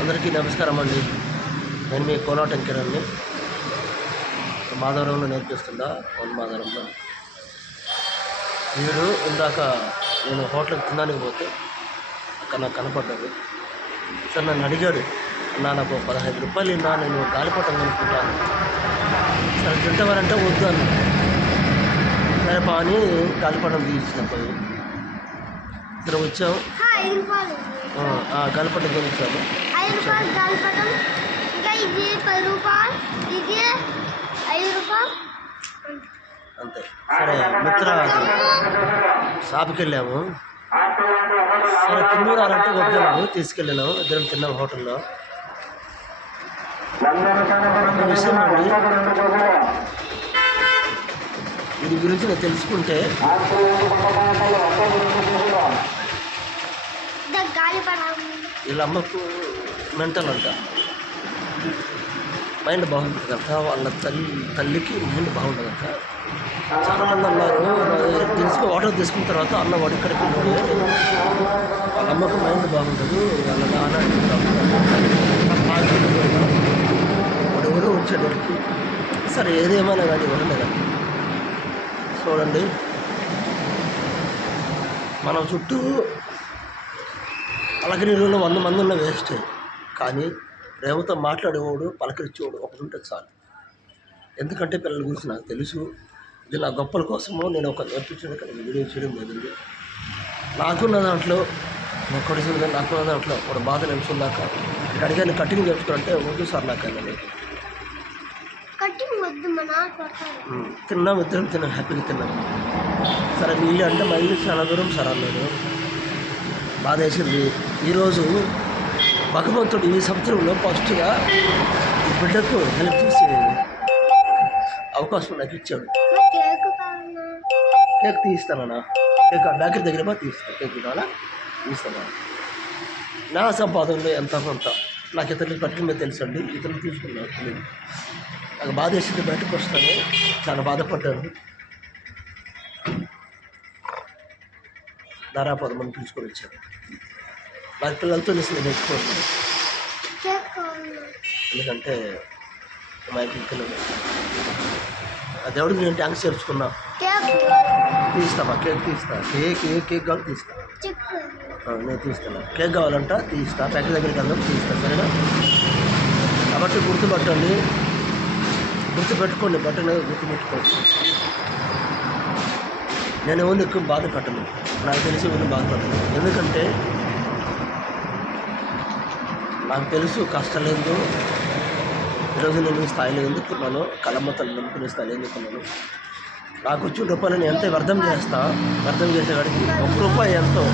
అందరికీ నమస్కారం అండి. నేను మీ కోనాట కిరణ్ని మాధవరంలో నేర్పిస్తుందా వన్ మాధవరంలో. వీడు ఇందాక నేను హోటల్కి తినడానికి పోతే అక్కడ నాకు కనపడ్డాడు. సార్ నన్ను అడిగాడు, అన్నా నాకు 15 రూపాయలు ఇన్నా, నేను గాలిపటం కొనుక్కుంటాను, సరే తింటావారంటే వద్దు అన్న. సరే పాని గాలిపటం తీసినప్పుడు ఇక్కడ వచ్చాము, గాలిపటం కొనిచ్చాము. అంతే. సరే మిత్ర షాప్కి వెళ్ళాము. సరే తిన్నూరాలంటే వద్దాము, తీసుకెళ్ళాము. ఇద్దరం తిన్నాము హోటల్లో. విషయం అండి, వీడి గురించి నేను తెలుసుకుంటే వీళ్ళ అమ్మకు మెంటల్ అంట, మైండ్ బాగుంటుంది అంట. వాళ్ళ తల్లికి మైండ్ బాగుంటుందంట. చాలామంది అన్నారు, ఆర్డర్ తీసుకున్న తర్వాత అన్న వాడు ఇక్కడికి వెళ్ళాడు, వాళ్ళ అమ్మకు మైండ్ బాగుంటుంది, వాళ్ళ నాన్న వాడు ఎవరో వచ్చాడు వాడికి. సరే ఏదేమైనా కానీ ఇవ్వండి కానీ చూడండి, మనం చుట్టూ పలకరీలో 100 మంది ఉన్న వేస్టే, కానీ ప్రేమతో మాట్లాడేవాడు పలకరించేవాడు ఒకటి ఉంటే చాలు. ఎందుకంటే పిల్లల గురించి నాకు తెలుసు. ఇది నా గొప్పల కోసము నేను ఒక నేర్పించడం కానీ వీడియో చేయడం లేదండి. నాకున్న దాంట్లో కొడుతుంది, నాకున్న దాంట్లో ఒక బాధ నిమిషందాక ఇక్కడ అడిగాను కటింగ్ నేర్చుకోవాలంటే వద్దు సార్ నాకు అన్నది. తిన్నాం, ఇద్దరం తిన్నాం, హ్యాపీగా తిన్నాం. సరే మీ ఇల్లు అంటే మా ఇల్లు చాలా దూరం సార్ అన్నాడు. బాధ వేసింది. ఈరోజు భగవంతుడు ఈ సంవత్సరంలో ఫస్ట్గా ఈ బిడ్డకు హెల్ప్ చేసే అవకాశం నాకు ఇచ్చాడు. కేక్ తీస్తానన్నా, కేక్ బేకరీ దగ్గర పోయి తీస్తాను. కేక్ కావాలా తీస్తాను. నా సంపాదనలో ఎంత కొంత నాకు ఇతరులకు పట్టిన మీద తెలుసు అండి. ఇతరులు తీసుకున్నాను తెలియదు. నాకు బాధ వేసింది, బయటకు వస్తాను. చాలా బాధపడ్డాను. ధారాపదమని తీసుకొని వచ్చాను. నాకు పిల్లలతో నేను నేర్చుకోండి, ఎందుకంటే మా ఇంటికి పిల్లలు ఆ దేవుడికి నేను ట్యాంక్స్ చేర్చుకున్నా. తీస్తామా కేక్ తీస్తా, కేక్ కావాలి తీస్తా, నేను తీస్తాను. కేక్ కావాలంట తీస్తా, ప్యాకెట్ దగ్గరికి వెళ్దాం తీస్తా, సరేనా? కాబట్టి గుర్తుపెట్టండి, గుర్తుపెట్టుకోండి, బట్టలు గుర్తుపెట్టుకోండి. నేను ఎవరిని ఎక్కువ బాధ పెట్టను, నాకు తెలిసి ఎవరిని బాధపడను. ఎందుకంటే నాకు తెలుసు కష్టం లేదు. ఈరోజు నేను ఈ స్థాయిలో ఎందుకున్నాను, కలమ్మతలు నమ్ముకునే స్థాయిలో ఎందుకున్నాను. నాకు వచ్చిన రూపాయలు ఎంత వ్యర్థం చేస్తా, వ్యర్థం చేసేవాడికి 1 రూపాయి ఎంతో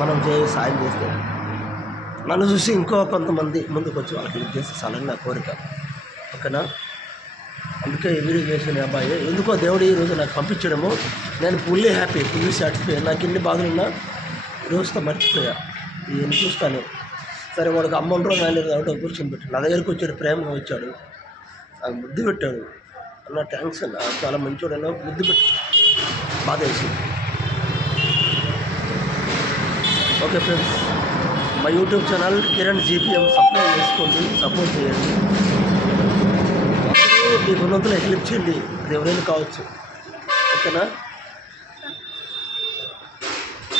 మనం సాయం చేస్తే నన్ను చూసి ఇంకో కొంతమంది ముందుకు వచ్చి వాళ్ళకి హెల్ప్ చేస్తే చాలని నా కోరిక, ఓకేనా? అందుకే ఈ వీడియో చేసిన అబ్బాయి ఎందుకో దేవుడు ఈరోజు నాకు పంపించడము నేను ఫుల్లీ హ్యాపీ, ఫుల్లీ సాటిస్ఫై. నాకు ఎన్ని బాధలున్నా ఈరోజుతో మర్చిపోయా. ఈయన చూస్తాను. సరే వాడికి అమ్మలో నాయన ఎవడో కూర్చొని పెట్టాడు, నా దగ్గరికి వచ్చాడు, ప్రేమగా వచ్చాడు, నాకు ముద్దు పెట్టాడు. అన్న థ్యాంక్స్ అన్న, చాలా మంచివాడు అన్న, ముద్దు పెట్టి బాధ వేసింది. ఓకే ఫ్రెండ్స్, మా యూట్యూబ్ ఛానల్ కిరణ్ జీపీఎం సబ్స్క్రైబ్ చేసుకోండి, సపోర్ట్ చేయండి. మీకు ఉన్నంతలో హెల్ప్ చేయండి, అది ఎవరైనా కావచ్చు, ఓకేనా?